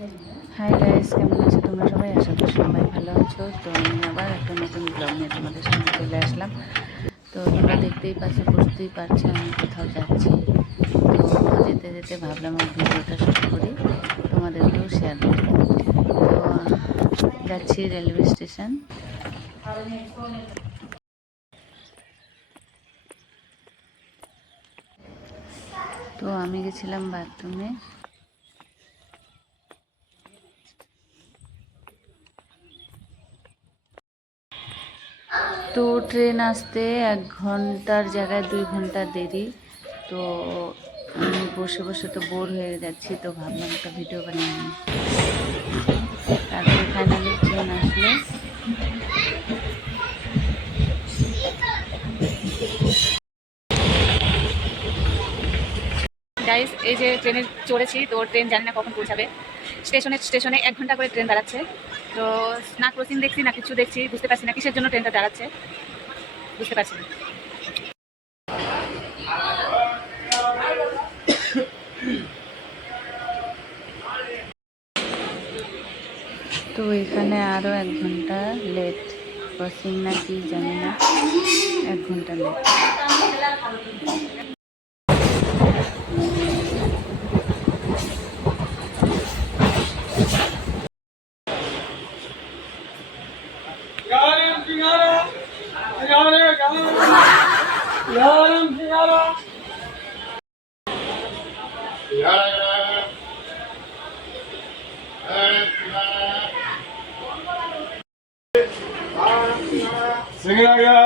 Hi guys, কেমন আছো তোমরা সবাই? আশা করি সবাই ভালো আছো। তো আমি আবার একটা নতুন ব্লগ নিয়ে তোমাদের সামনে চলে আসলাম। তো তোমরা দেখতেই পাচ্ছো, বুঝতেই পারছো আমি কোথাও যাচ্ছি। তো যেতে যেতে ভাবলাম আমি ভিডিওটা শ্যুট করি, তোমাদেরকেও শেয়ার করি। তো যাচ্ছি রেলওয়ে স্টেশন। তো আমি গেছিলাম বাথরুমে। তো ট্রেন আসতে 1 ঘন্টার জায়গায় 2 ঘন্টা দেরি। তো আমি বসে বসে তো বোর হয়ে যাচ্ছি, তো ভাবলাম একটা ভিডিও বানিয়ে নিই। তারপরে ফাইনালি ট্রেন আসলো। গাইস, এই যে ট্রেনে চড়েছি, তো ট্রেন জানি না কখন পৌঁছাবে। স্টেশনে 1 ঘন্টা করে ট্রেন দাঁড়াচ্ছে। তো না ক্রসিং দেখছি না কিছু দেখছি, বুঝতে পারছি না কিসের জন্য ট্রেনটা দাঁড়াচ্ছে, বুঝতে পারছি না। তো এখানে আরও 1 ঘন্টা লেট, ক্রসিং না কি জানি না, 1 ঘন্টা লেট। सिंगड़ा